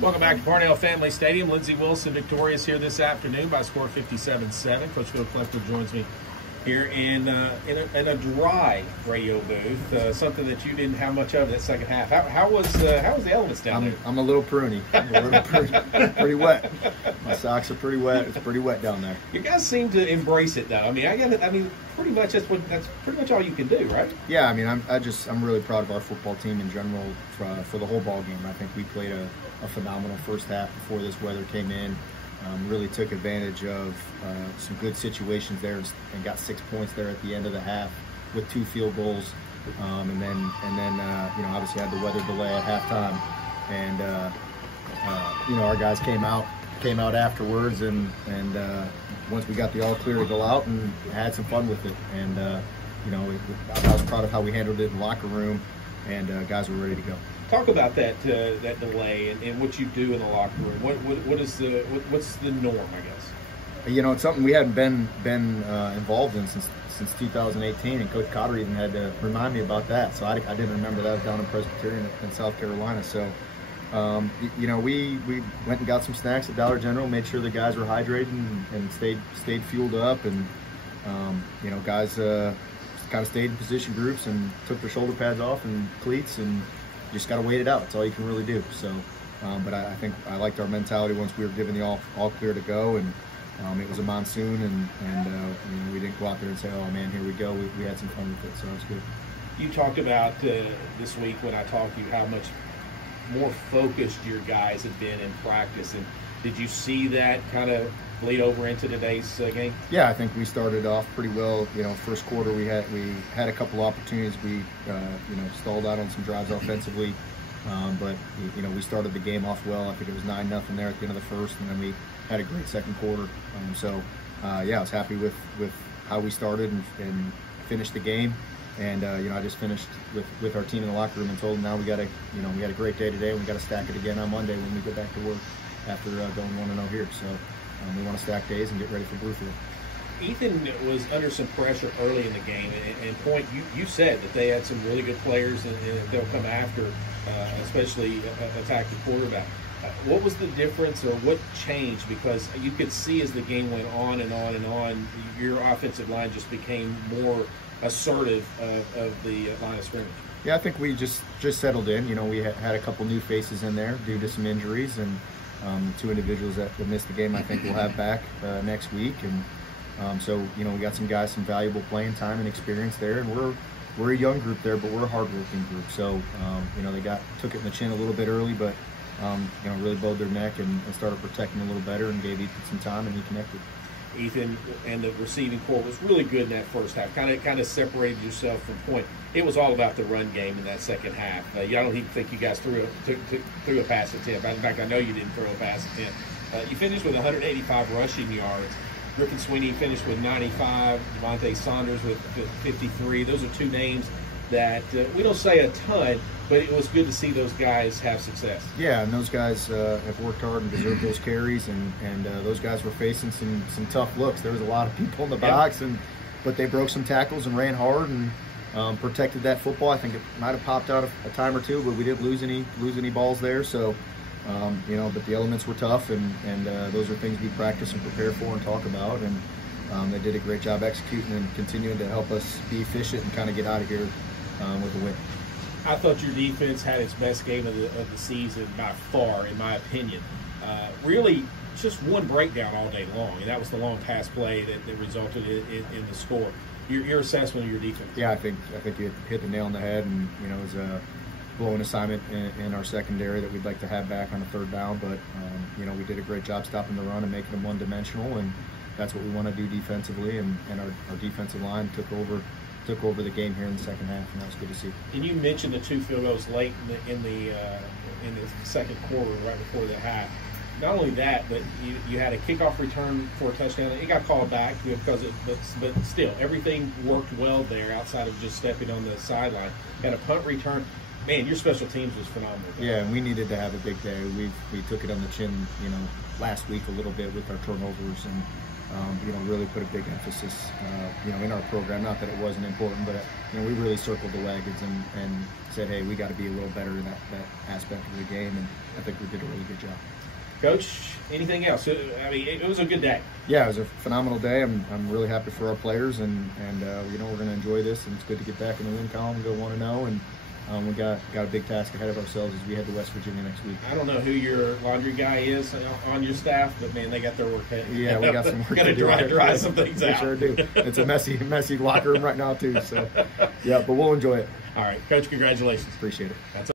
Welcome back to Parnell Family Stadium. Lindsey Wilson victorious here this afternoon by a score of 57-7. Coach Phil Kleckler joins me here in a dry radio booth, something that you didn't have much of that second half. How was the elements down there? I'm a little pruny. Pretty wet. My socks are pretty wet. It's pretty wet down there. You guys seem to embrace it, though. I mean, pretty much that's pretty much all you can do, right? Yeah, I mean, I'm really proud of our football team in general for the whole ball game. I think we played a phenomenal first half before this weather came in. Really took advantage of some good situations there and got 6 points there at the end of the half with 2 field goals, and then you know, obviously had the weather delay at halftime, and you know, our guys came out afterwards, and once we got the all clear to go out, and had some fun with it, and you know, I was proud of how we handled it in the locker room, and guys were ready to go. Talk about that delay and what you do in the locker room. What's the norm, I guess? You know, it's something we hadn't been involved in since 2018, and Coach Cotter even had to remind me about that. So I didn't remember that down in Presbyterian in South Carolina. So you know, we went and got some snacks at Dollar General, made sure the guys were hydrated and stayed fueled up, and you know, guys kind of stayed in position groups and took their shoulder pads off and cleats, and just got to wait it out. That's all you can really do. So, but I think I liked our mentality once we were given the all clear to go, and it was a monsoon, and you know, we didn't go out there and say, oh man, here we go. We had some fun with it, so it was good. You talked about this week when I talked to you how much more focused your guys have been in practice, and did you see that kind of bleed over into today's game? Yeah, I think we started off pretty well. You know, first quarter we had a couple opportunities. We you know, stalled out on some drives offensively, but you know, we started the game off well. I think it was 9-0 there at the end of the first, and then we had a great second quarter. So yeah, I was happy with how we started and finished the game. And you know, I just finished with our team in the locker room and told them, now we got a great day today, and we got to stack it again on Monday when we get back to work after going 1-0 here. So we want to stack days and get ready for Bluefield. Ethan was under some pressure early in the game, and Point, you said that they had some really good players, and they'll come after, especially attack the quarterback. What was the difference, or what changed? Because you could see as the game went on and on and on, your offensive line just became more assertive of the line of scrimmage. Yeah, I think we just settled in. You know, we had a couple new faces in there due to some injuries, and 2 individuals that missed the game I think we'll have back next week, and so you know, we got some guys, some valuable playing time and experience there, and we're a young group there, but we're a hardworking group. So you know, they took it in the chin a little bit early, but you know, really bowed their neck and started protecting a little better, and gave Ethan some time, and he connected. Ethan and the receiving corps was really good in that first half. Kind of separated yourself from Point. It was all about the run game in that second half. I don't even think you guys threw a pass attempt. In fact, I know you didn't throw a pass attempt. You finished with 185 rushing yards. Griffin Sweeney finished with 95. Devontae Saunders with 53. Those are 2 names that we don't say a ton, but it was good to see those guys have success. Yeah, and those guys have worked hard and deserved those carries, and those guys were facing some tough looks. There was a lot of people in the box, but they broke some tackles and ran hard and protected that football. I think it might have popped out a time or 2, but we didn't lose any balls there. So you know, but the elements were tough, and those are things we practice and prepare for and talk about, and they did a great job executing and continuing to help us be efficient and kind of get out of here with a win. I thought your defense had its best game of the season by far, in my opinion. Really, just one breakdown all day long, and that was the long pass play that resulted in the score. Your assessment of your defense? Yeah, I think you hit the nail on the head, and you know, it was a blowing assignment in our secondary that we'd like to have back on a 3rd down, but you know, we did a great job stopping the run and making them one-dimensional, and that's what we want to do defensively, and our defensive line took over the game here in the second half, and that was good to see. And you mentioned the 2 field goals late in the second quarter, right before the half. Not only that, but you had a kickoff return for a touchdown. It got called back because but still, everything worked well there outside of just stepping on the sideline. Had a punt return. man, your special teams was phenomenal. Yeah, and we needed to have a big day. We took it on the chin, last week a little bit with our turnovers, and really put a big emphasis, in our program. Not that it wasn't important, but we really circled the wagons and said, hey, we got to be a little better in that aspect of the game, and I think we did a really good job. Coach, anything else? I mean, it was a good day. Yeah, it was a phenomenal day. I'm really happy for our players, and we're going to enjoy this, and it's good to get back in the win column and go 1-0, and we got a big task ahead of ourselves as we head to West Virginia next week. I don't know who your laundry guy is on your staff, but man, they got their work cut. Yeah, we got some work to do. Got to dry some things out. We sure do. It's a messy locker room right now too. So, yeah, but we'll enjoy it. All right, Coach, congratulations. Appreciate it. That's